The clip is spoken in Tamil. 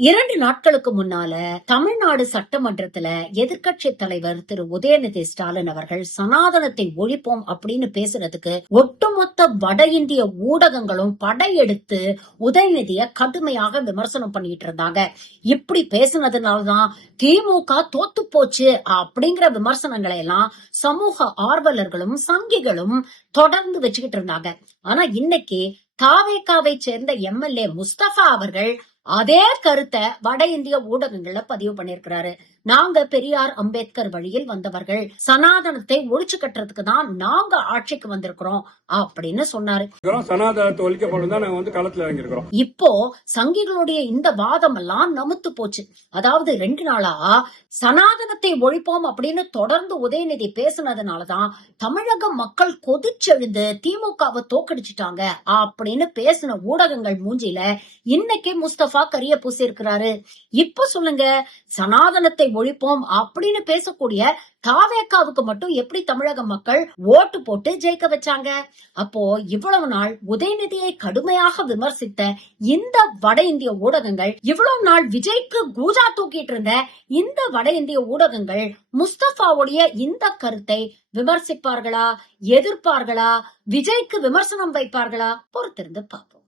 2 நாட்களுக்கு முன்னால தமிழ்நாடு சட்டமன்றத்துல எதிர்க்கட்சி தலைவர் திரு உதயநிதி ஸ்டாலின் அவர்கள் சனாதனத்தை ஒழிப்போம் அப்படின்னு பேசுறதுக்கு ஒட்டுமொத்த வட இந்திய ஊடகங்களும் படையெடுத்து உதயநிதிய கடுமையாக விமர்சனம் பண்ணிட்டு இருந்தாங்க. இப்படி பேசுனதுனாலதான் திமுக தோத்து போச்சு அப்படிங்கிற விமர்சனங்களை எல்லாம் சமூக ஆர்வலர்களும் சங்கிகளும் தொடர்ந்து வச்சுக்கிட்டு இருந்தாங்க. ஆனா இன்னைக்கு தாவேகாவை சேர்ந்த எம்எல்ஏ முஸ்தபா அவர்கள் அதே கருத்தை வட இந்திய ஊடகங்கள்ல பதிவு பண்ணிருக்கிறாரு. நாங்க பெரியார் அம்பேத்கர் வழியில் வந்தவர்கள், சனாதனத்தை ஒழிச்சு கட்டுறதுக்கு தான் நாங்க ஆட்சிக்கு வந்திருக்கிறோம் அப்படின்னு சொன்னாரு. சனாதனத்தை ஒழிக்கப்படும் தான் நாங்க வந்து களத்துல இறங்கிருக்கிறோம். இப்போ சங்கிகளுடைய இந்த வாதம் எல்லாம் நமுத்து போச்சு. அதாவது 2 நாளா சனாதனத்தை ஒழிப்போம் அப்படின்னு தொடர்ந்து உதயநிதி பேசுனதுனாலதான் தமிழக மக்கள் கொதிச்செழுந்து திமுகவை தோக்கடிச்சுட்டாங்க அப்படின்னு பேசின ஊடகங்கள் மூஞ்சில இன்னைக்கு முஸ்தபா கரிய பூசி இருக்கிறாரு. இப்ப சொல்லுங்க, சனாதனத்தை ஒழிப்போம் அப்படின்னு பேசக்கூடிய தாவேகாவுக்கு மட்டும் எப்படி தமிழக மக்கள் ஓட்டு போட்டு ஜெயிக்க வச்சாங்க? அப்போ இவ்வளவு நாள் உதயநிதியை கடுமையாக விமர்சித்த இந்த வட இந்திய ஊடகங்கள், இவ்வளவு நாள் விஜய்க்கு கூஜா தூக்கிட்டு இருந்த இந்த வட இந்திய ஊடகங்கள் முஸ்தபாவுடைய இந்த கருத்தை விமர்சிப்பார்களா, எதிர்ப்பார்களா, விஜய்க்கு விமர்சனம் வைப்பார்களா? பொறுத்திருந்து பார்ப்போம்.